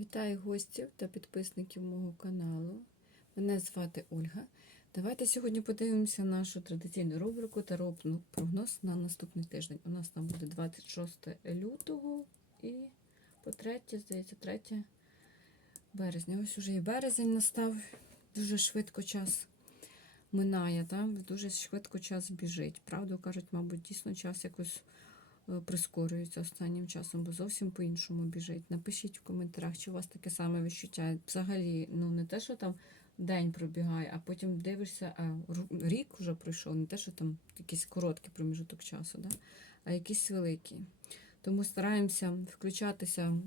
Вітаю гостів та підписників мого каналу. Мене звати Ольга. Давайте сьогодні подивимося нашу традиційну рубрику та прогноз на наступний тиждень. У нас там буде 26 лютого і по 3, здається, 3 березня. Ось уже і березень настав. Дуже швидко час минає, там дуже швидко час біжить. Правду кажуть, мабуть, дійсно час якось прискорюється останнім часом, бо зовсім по-іншому біжить. Напишіть в коментарях, чи у вас таке саме відчуття. Взагалі, ну не те, що там день пробігає, а потім дивишся, а рік вже пройшов, не те, що там якийсь короткий проміжок часу, да? а якийсь великий. Тому стараємося включатися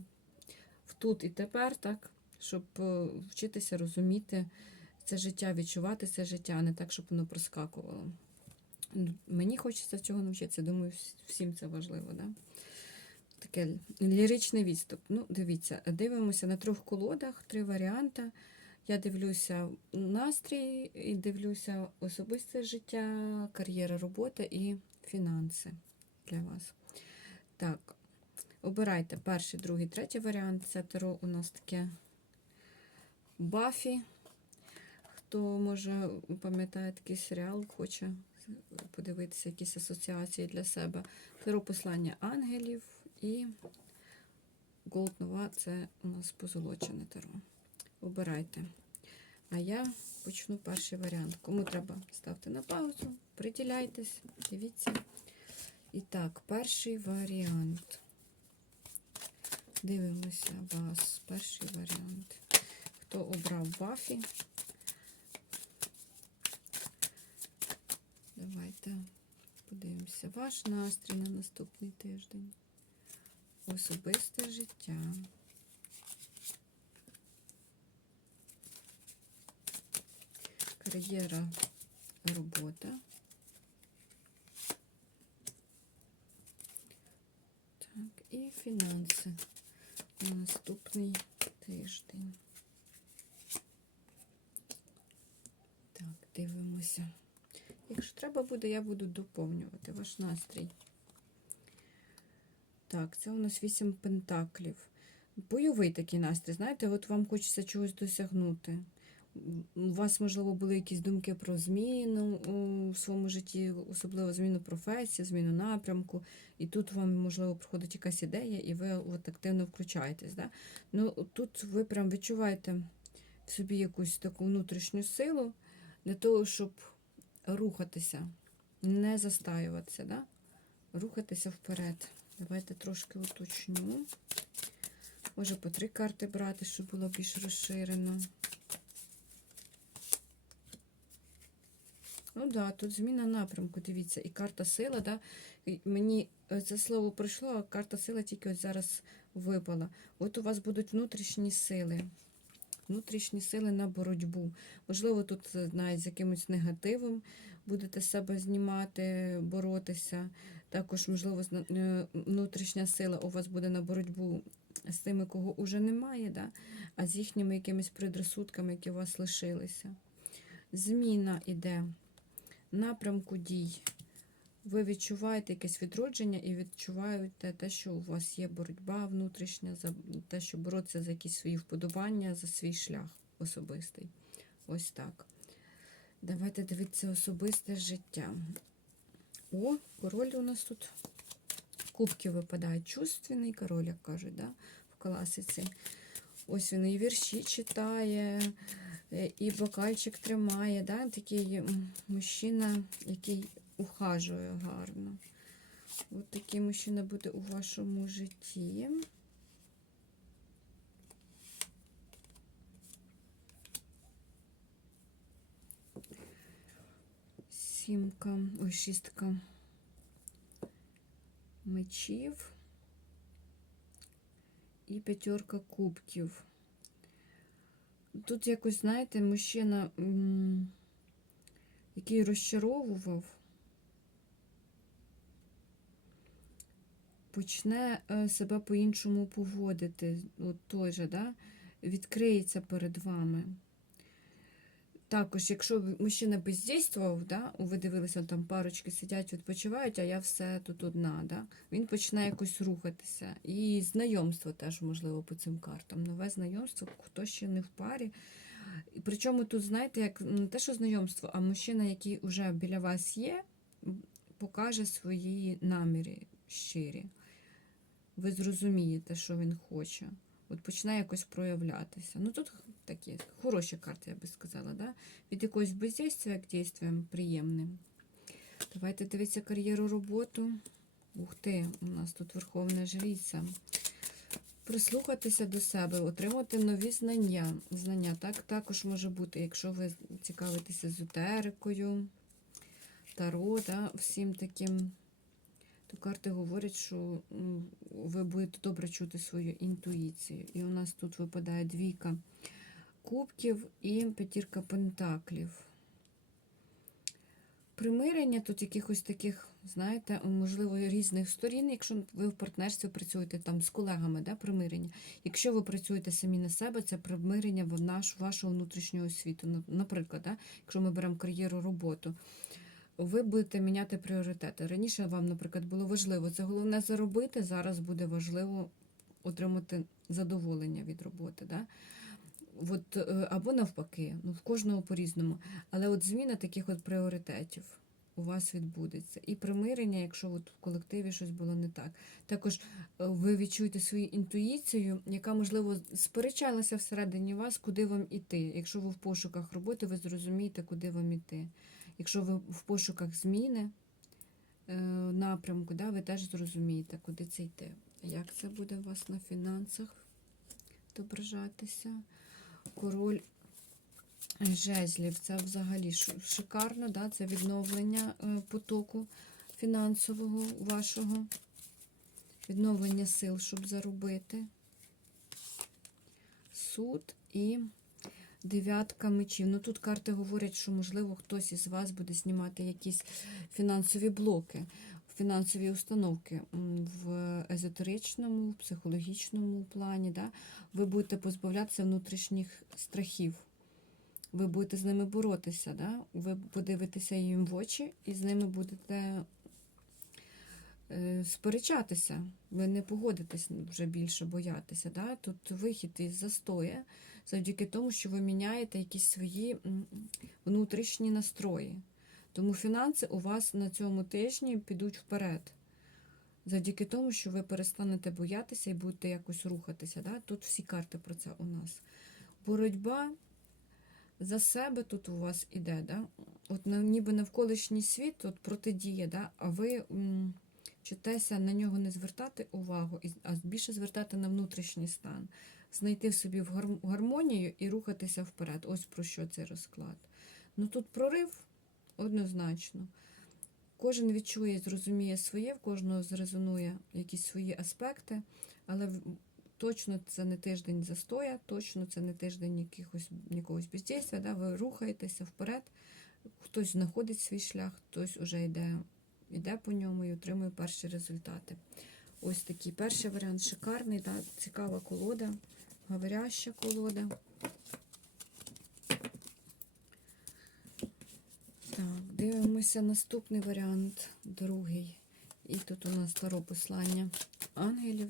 в тут і тепер, так, щоб е, вчитися розуміти це життя, відчувати це життя, а не так, щоб воно проскакувало. Мені хочеться цього навчитися. Думаю, всім це важливо. Да? Таке ліричний відступ. Ну, дивіться, дивимося на трьох колодах, три варіанти. Я дивлюся настрій, і дивлюся особисте життя, кар'єра, робота і фінанси для вас. Так, обирайте перший, другий, третій варіант. Це таро у нас таке Бафі. Хто може пам'ятає такий серіал, хоче подивитися якісь асоціації для себе. Таро послання ангелів і Голд Нова це у нас позолочене таро. Обирайте. А я почну перший варіант. Кому треба, ставте на паузу, приділяйтесь, дивіться. І так, перший варіант. Дивимося вас. Перший варіант. Хто обрав Бафі? Давайте подивимося. Ваш настрій на наступний тиждень. Особисте життя. Кар'єра, робота. Так, і фінанси на наступний тиждень. Так, дивимося. Якщо треба буде, я буду доповнювати ваш настрій. Так, це у нас вісім пентаклів. Бойовий такий настрій, знаєте, от вам хочеться чогось досягнути. У вас, можливо, були якісь думки про зміну у своєму житті, особливо зміну професії, зміну напрямку. І тут вам, можливо, приходить якась ідея, і ви от активно включаєтесь. Да? Ну, тут ви прям відчуваєте в собі якусь таку внутрішню силу для того, щоб рухатися, не застаюватися, да? рухатися вперед. Давайте трошки уточню. Може по три карти брати, щоб було більш розширено. Ну да, тут зміна напрямку, дивіться, і карта сила, да? мені е, це слово пройшло, а карта сила тільки ось зараз випала. От у вас будуть внутрішні сили. Внутрішні сили на боротьбу. Можливо, тут е, навіть з якимось негативом будете себе знімати, боротися. Також, можливо, е, внутрішня сила у вас буде на боротьбу з тими, кого вже немає, да? а з їхніми якимись предрасудками, які у вас лишилися. Зміна іде напрямку дій. Ви відчуваєте якесь відродження і відчуваєте те, що у вас є боротьба внутрішня, за те, що боротися за якісь свої вподобання, за свій шлях особистий. Ось так. Давайте дивитися особисте життя. О, король у нас тут кубки випадає. Чувственний король, як кажуть, да? в класиці. Ось він і вірші читає, е, і бокальчик тримає. Да? Такий мужчина, який ухажує гарно. От такий мужчина буде у вашому житті. Сімка, ой, шістка мечів і п'ятерка кубків. Тут якось, знаєте, мужчина, який розчаровував, почне е, себе по-іншому поводити. От той же, да? відкриється перед вами. Також, якщо мужчина бездійствував, да, ви дивилися, там парочки сидять, відпочивають, а я все тут одна, да, він починає якось рухатися. І знайомство теж можливо по цим картам. Нове знайомство, хто ще не в парі. І Причому тут, знаєте, як не те, що знайомство, а мужчина, який вже біля вас є, покаже свої наміри щирі. Ви зрозумієте, що він хоче. От починає якось проявлятися. Ну тут такі хороші карти, я би сказала, да? від якогось бездействия як дійствием приємним. Давайте дивитися кар'єру роботу. Ух ти, у нас тут Верховна Жриця. Прислухатися до себе, отримати нові знання. Знання так також може бути, якщо ви цікавитеся езотерикою, таро, да, всім таким. То карти говорять, що ви будете добре чути свою інтуїцію. І у нас тут випадає двійка кубків і п'ятірка пентаклів. Примирення тут якихось таких, знаєте, можливо, різних сторін, якщо ви в партнерстві працюєте там з колегами, да, примирення. Якщо ви працюєте самі на себе, це примирення в наш, вашого внутрішнього світу. Наприклад, да, якщо ми беремо кар'єру роботу, ви будете міняти пріоритети. Раніше вам, наприклад, було важливо це головне заробити, зараз буде важливо отримати задоволення від роботи. Да? От, е, або навпаки, ну в кожного по-різному. Але от зміна таких от пріоритетів у вас відбудеться. І примирення, якщо от в колективі щось було не так. Також е, ви відчуєте свою інтуїцію, яка, можливо, сперечалася всередині вас, куди вам іти. Якщо ви в пошуках роботи, ви зрозумієте, куди вам іти. Якщо ви в пошуках зміни е, напрямку, да, ви теж зрозумієте, куди це йти. Як це буде у вас на фінансах відображатися? Король жезлів. Це взагалі шикарно, да? це відновлення е, потоку фінансового вашого, відновлення сил, щоб заробити. Суд і дев'ятка мечів. Ну тут карти говорять, що, можливо, хтось із вас буде знімати якісь фінансові блоки, фінансові установки в езотеричному, в психологічному плані. Да? Ви будете позбавлятися внутрішніх страхів. Ви будете з ними боротися, да? ви подивитеся їм в очі і з ними будете е, сперечатися. Ви не погодитесь вже більше боятися. Да? Тут вихід із застоя завдяки тому, що ви міняєте якісь свої внутрішні настрої. Тому фінанси у вас на цьому тижні підуть вперед. Завдяки тому, що ви перестанете боятися і будете якось рухатися. Да? Тут всі карти про це у нас. Боротьба за себе тут у вас іде. Да? От ніби навколишній світ от протидія, да? а ви м, вчитеся на нього не звертати увагу, а більше звертати на внутрішній стан, знайти в собі гармонію і рухатися вперед. Ось про що цей розклад. Ну тут прорив однозначно. Кожен відчує, зрозуміє своє, в кожного зрезонує якісь свої аспекти, але точно це не тиждень застоя, точно це не тиждень якихось, якогось бездействия, да? ви рухаєтеся вперед, хтось знаходить свій шлях, хтось уже йде, йде по ньому і отримує перші результати. Ось такий перший варіант шикарний, да? цікава колода, говоряща колода. Так, дивимося наступний варіант, другий. І тут у нас таро послання ангелів.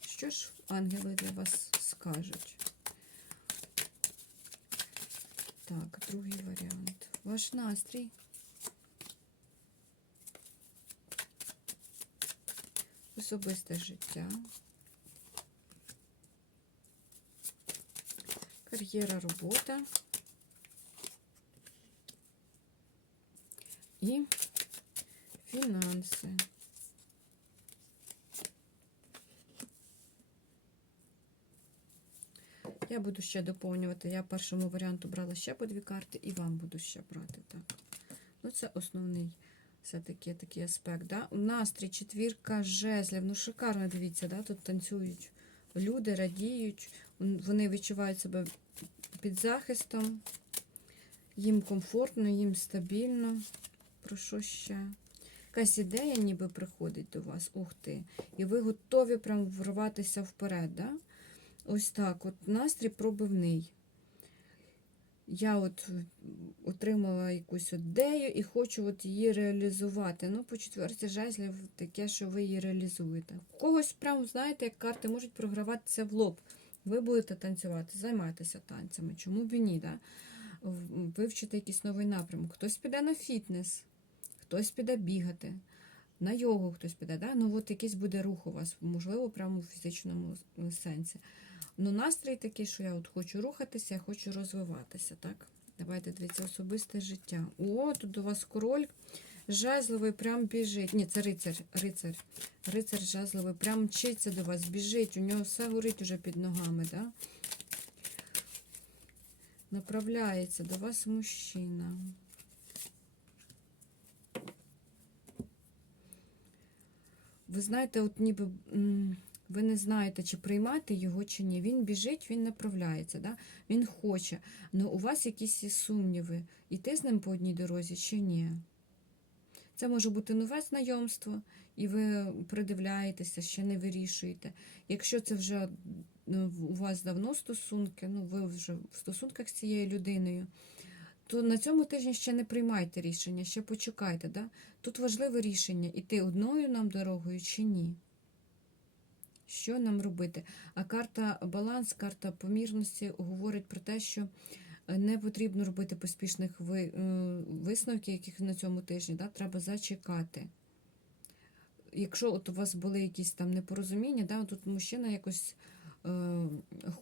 Що ж ангели для вас скажуть? Так, другий варіант. Ваш настрій. Особисте життя. Кар'єра, робота. І фінанси. Я буду ще доповнювати. Я першому варіанту брала ще по дві карти, і вам буду ще брати. Так. Ну, це основний все-таки такий аспект. Да? Настрій, четвірка жезлів. Ну, шикарно, дивіться, да? тут танцюють люди, радіють, вони відчувають себе під захистом, їм комфортно, їм стабільно. Про що ще? Якась ідея ніби приходить до вас, ух ти. І ви готові прям врватися вперед. Да? Ось так. От настрій пробивний. Я от отримала якусь ідею і хочу от її реалізувати. Ну, по четверті жезлів таке, що ви її реалізуєте. У когось прям, знаєте, як карти можуть програватися в лоб. Ви будете танцювати, займайтеся танцями. Чому б і ні? Да? В- Вивчити якийсь новий напрямок. Хтось піде на фітнес, хтось піде бігати, на йогу хтось піде. Да? Ну, от якийсь буде рух у вас, можливо, прямо в фізичному сенсі. Ну, настрій такий, що я от хочу рухатися, я хочу розвиватися, так? Давайте дивіться, особисте життя. О, тут у вас король жезловий прям біжить. Ні, це рицар, рицар. Рицар жезловий прям мчиться до вас, біжить, у нього все горить уже під ногами, да? Направляється до вас мужчина. Ви знаєте, от ніби ви не знаєте, чи приймати його, чи ні. Він біжить, він направляється, да? він хоче. але у вас якісь сумніви, йти з ним по одній дорозі чи ні. Це може бути нове знайомство, і ви придивляєтеся, ще не вирішуєте. Якщо це вже ну, у вас давно стосунки, ну ви вже в стосунках з цією людиною, то на цьому тижні ще не приймайте рішення, ще почекайте. Да? Тут важливе рішення, іти одною нам дорогою чи ні. Що нам робити? А карта баланс, карта помірності говорить про те, що е, не потрібно робити поспішних е, висновків, яких на цьому тижні, да? треба зачекати. Якщо от у вас були якісь там непорозуміння, да, тут мужчина якось е,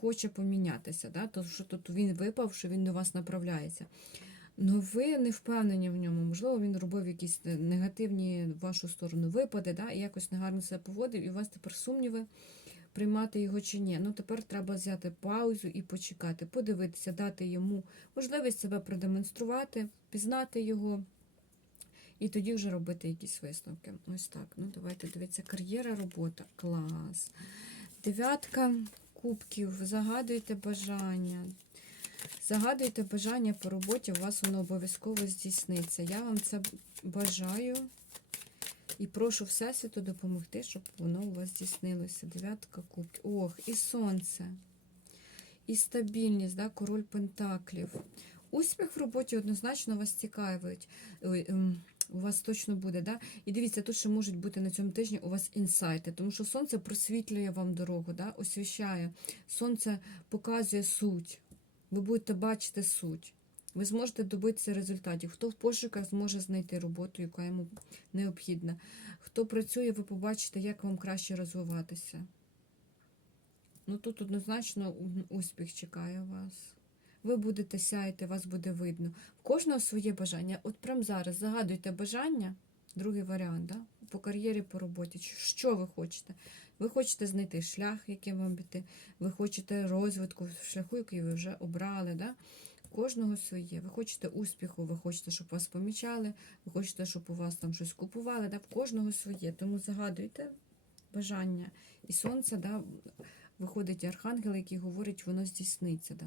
хоче помінятися, да, то що тут він випав, що він до вас направляється. Ну ви не впевнені в ньому. Можливо, він робив якісь е, негативні в вашу сторону випади, да, і якось негарно себе поводив, і у вас тепер сумніви, приймати його чи ні. Ну тепер треба взяти паузу і почекати, подивитися, дати йому можливість себе продемонструвати, пізнати його. І тоді вже робити якісь висновки. Ось так. Ну, давайте дивіться, кар'єра, робота. Клас. Дев'ятка кубків. Загадуйте бажання. Загадуйте бажання по роботі, у вас воно обов'язково здійсниться. Я вам це бажаю і прошу Всесвіту допомогти, щоб воно у вас здійснилося. Дев'ятка кубків. Ох, і сонце, і стабільність, да, король пентаклів. Успіх в роботі однозначно вас цікавить. Ем, у вас точно буде, да? І дивіться, тут ще можуть бути на цьому тижні у вас інсайти, тому що сонце просвітлює вам дорогу, да? освіщає. Сонце показує суть. Ви будете бачити суть. Ви зможете добитися результатів. Хто в пошуках зможе знайти роботу, яка йому необхідна. Хто працює, ви побачите, як вам краще розвиватися. Ну тут однозначно успіх чекає вас. Ви будете сяяти, вас буде видно. В кожного своє бажання. От прямо зараз загадуйте бажання, другий варіант, да? по кар'єрі, по роботі. Що ви хочете? Ви хочете знайти шлях, яким вам піти, ви хочете розвитку шляху, який ви вже обрали. Да? Кожного своє. Ви хочете успіху, ви хочете, щоб вас помічали, ви хочете, щоб у вас там щось купували. Да? Кожного своє. Тому загадуйте бажання. І сонце, да, виходить архангел, який говорить, воно здійсниться. Да?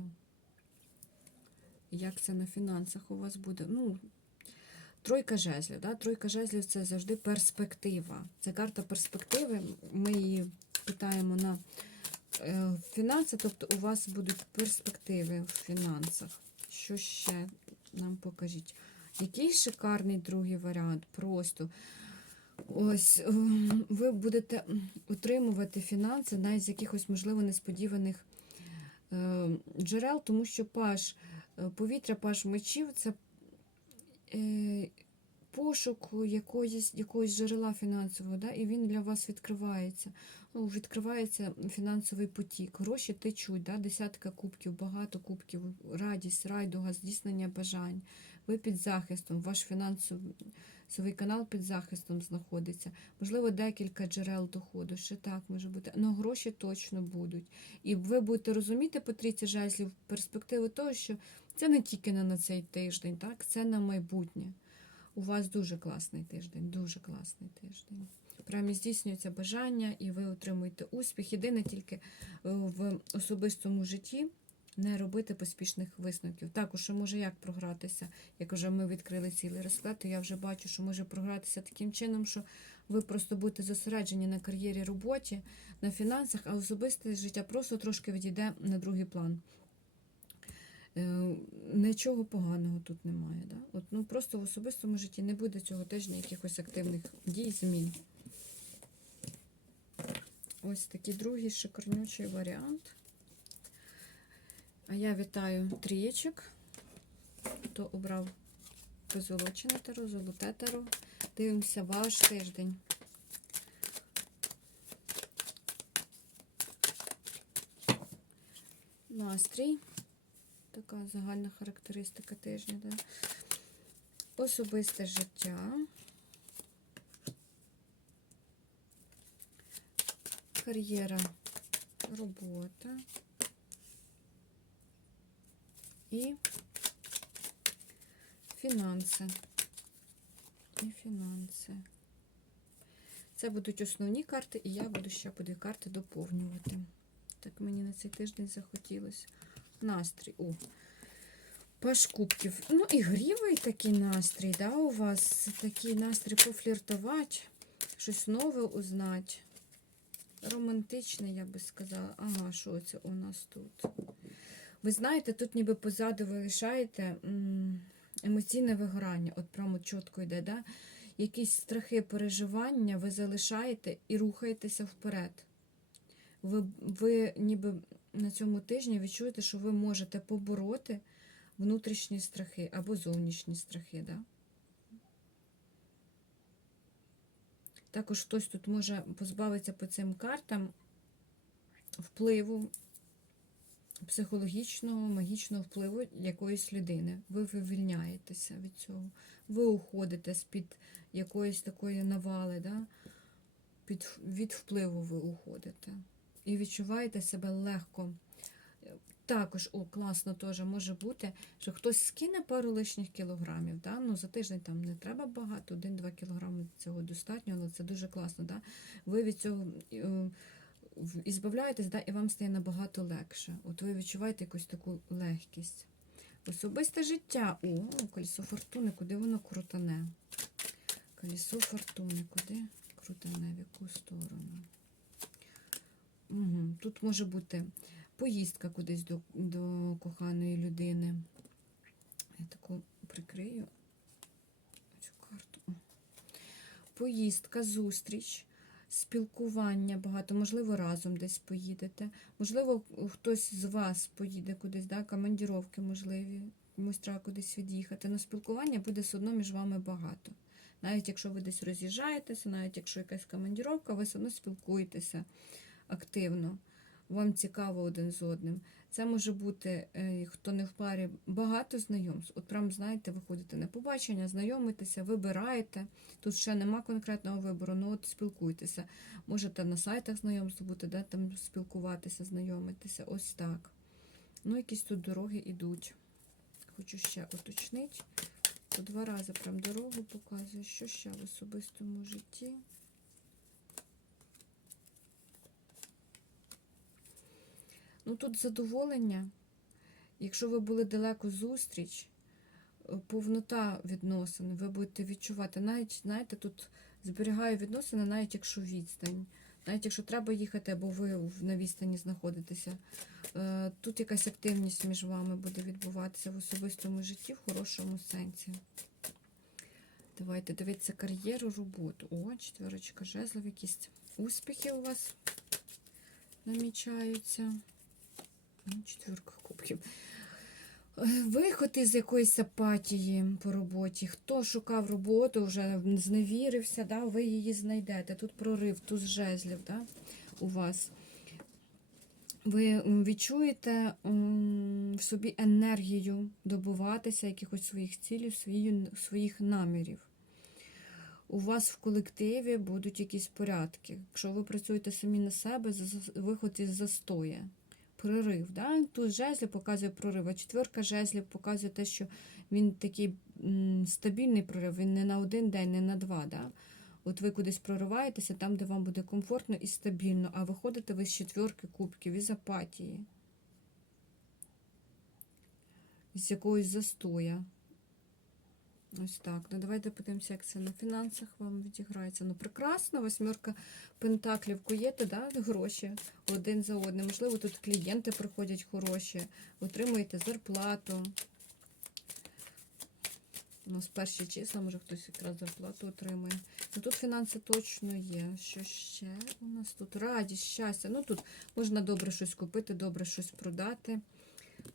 Як це на фінансах у вас буде? Ну, тройка жезлів. Да? Тройка жезлів це завжди перспектива. Це карта перспективи. Ми її питаємо на е, фінанси, тобто у вас будуть перспективи в фінансах. Що ще нам покажіть? Який шикарний другий варіант. Просто ось е, ви будете отримувати фінанси навіть з якихось, можливо, несподіваних е, джерел, тому що паш. Повітря паш мечів це е, пошук якоїсь, якогось джерела фінансового, да, і він для вас відкривається. Ну, відкривається фінансовий потік. Гроші течуть, да, десятка кубків, багато кубків, радість, райдуга, здійснення бажань. Ви під захистом, ваш фінансовий канал під захистом знаходиться. Можливо, декілька джерел доходу, ще так може бути. але гроші точно будуть. І ви будете розуміти по трійці жезлів перспективи того, що це не тільки на, цей тиждень, так? це на майбутнє. У вас дуже класний тиждень, дуже класний тиждень. Прямо здійснюється бажання, і ви отримуєте успіх. Єдине тільки е, в особистому житті не робити поспішних висновків. Також що може як програтися, як вже ми відкрили цілий розклад, то я вже бачу, що може програтися таким чином, що ви просто будете зосереджені на кар'єрі, роботі, на фінансах, а особисте життя просто трошки відійде на другий план. Е, Нічого поганого тут немає. Да? От, ну, просто в особистому житті не буде цього тижня якихось активних дій, змін. Ось такий другий шикарнючий варіант. А я вітаю трієчок. Хто обрав позолочене таро, золоте таро. Дивимося ваш тиждень. Настрій. Така загальна характеристика тижня. Да? Особисте життя. Кар'єра, робота. І фінанси. І фінанси. Це будуть основні карти, і я буду ще по дві карти доповнювати. Так мені на цей тиждень захотілося. Настрій. О, Паш кубків. Ну, ігрівий такий настрій, да, у вас такий настрій пофліртувати, щось нове узнати. Романтичний, я би сказала. Ага, що це у нас тут? Ви знаєте, тут ніби позаду ви лишаєте емоційне вигорання, от прямо чітко йде, да? якісь страхи, переживання ви залишаєте і рухаєтеся вперед. Ви, ви ніби на цьому тижні відчуєте, що ви можете побороти внутрішні страхи або зовнішні страхи. Да? Також хтось тут може позбавитися по цим картам впливу, психологічного, магічного впливу якоїсь людини. Ви вивільняєтеся від цього. Ви уходите з-під якоїсь такої навали, да? Під, від впливу ви уходите. І відчуваєте себе легко. Також, о, класно теж може бути, що хтось скине пару лишніх кілограмів. Да? Ну, за тиждень там не треба багато, 1-2 кілограми цього достатньо, але це дуже класно. Да? Ви від цього е, в- ізбавляєтесь, да? і вам стає набагато легше. От ви відчуваєте якусь таку легкість. Особисте життя. О, колесо фортуни, куди воно крутане? Колесо фортуни, куди крутане, в яку сторону? Угу. Тут може бути поїздка кудись до, до коханої людини. Я таку прикрию цю карту. Поїздка, зустріч, спілкування багато, можливо, разом десь поїдете. Можливо, хтось з вас поїде кудись, да? командіровки можливі, комусь треба кудись від'їхати. Но спілкування буде все одно між вами багато. Навіть якщо ви десь роз'їжджаєтеся, навіть якщо якась командіровка, ви все одно спілкуєтеся активно. Вам цікаво один з одним. Це може бути, е, хто не в парі, багато знайомств. От прям, знаєте, ви ходите на побачення, знайомитеся, вибираєте. Тут ще нема конкретного вибору, ну от спілкуйтеся. Можете на сайтах знайомств бути, де там спілкуватися, знайомитися. Ось так. Ну, якісь тут дороги йдуть. Хочу ще уточнити. По два рази прям дорогу показую, що ще в особистому житті. Ну тут задоволення. Якщо ви були далеко зустріч, е, повнота відносин, ви будете відчувати. Навіть, знаєте, тут зберігаю відносини, навіть якщо відстань. Навіть якщо треба їхати, або ви на відстані знаходитеся. Е, Тут якась активність між вами буде відбуватися в особистому житті в хорошому сенсі. Давайте дивіться кар'єру, роботу. О, четверочка жезлов, якісь успіхи у вас намічаються. Ну, Четвірка кубків. Е, Виход із якоїсь апатії по роботі. Хто шукав роботу, вже зневірився, да, ви її знайдете. Тут прорив, туз жезлів да, у вас. Ви відчуєте в собі енергію добуватися якихось своїх цілей, своїх намірів. У вас в колективі будуть якісь порядки. Якщо ви працюєте самі на себе, виход із застоя. Прорив. Да? Тут жезлів показує прорив, а четверка жезлів показує те, що він такий стабільний прорив, він не на один день, не на два. Да? От ви кудись прориваєтеся там, де вам буде комфортно і стабільно, а виходите ви з четверки кубків із апатії, з якогось застоя. Ось так. Ну давайте подивимося, як це на фінансах вам відіграється. Ну, прекрасно, восьмерка пентаклів куєте, да? гроші один за одним. Можливо, тут клієнти приходять хороші, отримуєте зарплату. У нас перші числа, може хтось якраз зарплату отримує. Ну тут фінанси точно є. Що ще у нас тут? Радість, щастя. Ну тут можна добре щось купити, добре щось продати.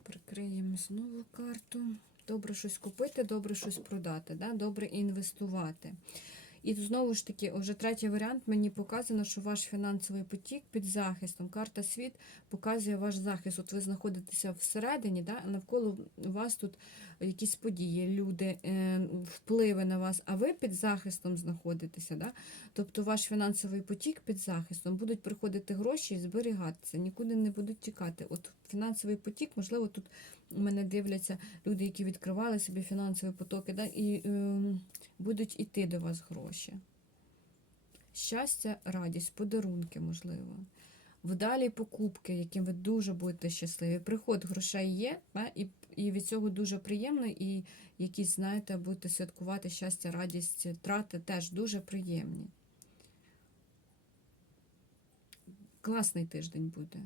Прикриємо знову карту. Добре щось купити, добре щось продати, да? добре інвестувати. І знову ж таки, вже третій варіант мені показано, що ваш фінансовий потік під захистом. Карта світ показує ваш захист. От ви знаходитеся всередині, да? навколо вас тут якісь події, люди, е, впливи на вас, а ви під захистом знаходитеся. Да? Тобто ваш фінансовий потік під захистом будуть приходити гроші і зберігатися, нікуди не будуть тікати. От фінансовий потік, можливо, тут у мене дивляться люди, які відкривали собі фінансові потоки, да? і е, будуть іти до вас гроші. Щастя, радість, подарунки, можливо. Вдалі покупки, яким ви дуже будете щасливі. Приход грошей є, і, і від цього дуже приємно, і якісь, знаєте, будете святкувати щастя, радість, трати теж дуже приємні. Класний тиждень буде.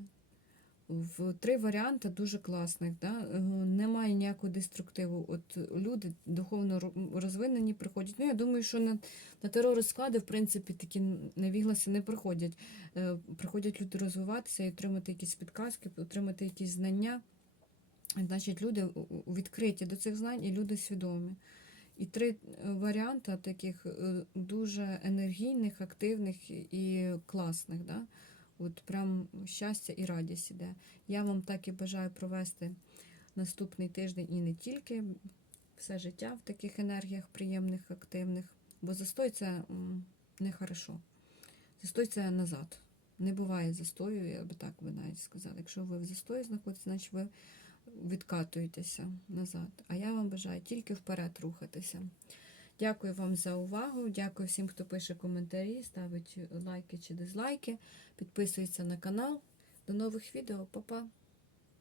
В три варіанти дуже класних. Да? Е, Немає ніякого деструктиву. От люди духовно розвинені приходять. Ну, я думаю, що на, на таро розклади, в принципі, такі невігласи не приходять. Е, Приходять люди розвиватися і отримати якісь підказки, отримати якісь знання. Значить, люди відкриті до цих знань і люди свідомі. І три е, варіанти таких дуже енергійних, активних і класних. Да? От прям щастя і радість іде. Я вам так і бажаю провести наступний тиждень і не тільки все життя в таких енергіях приємних, активних, бо застой це нехорошо. Застой це назад. Не буває застою, я би так би навіть сказала. Якщо ви в застої знаходитесь, значить ви відкатуєтеся назад. А я вам бажаю тільки вперед рухатися. Дякую вам за увагу. Дякую всім, хто пише коментарі, ставить лайки чи дизлайки, підписується на канал. До нових відео, Па-па!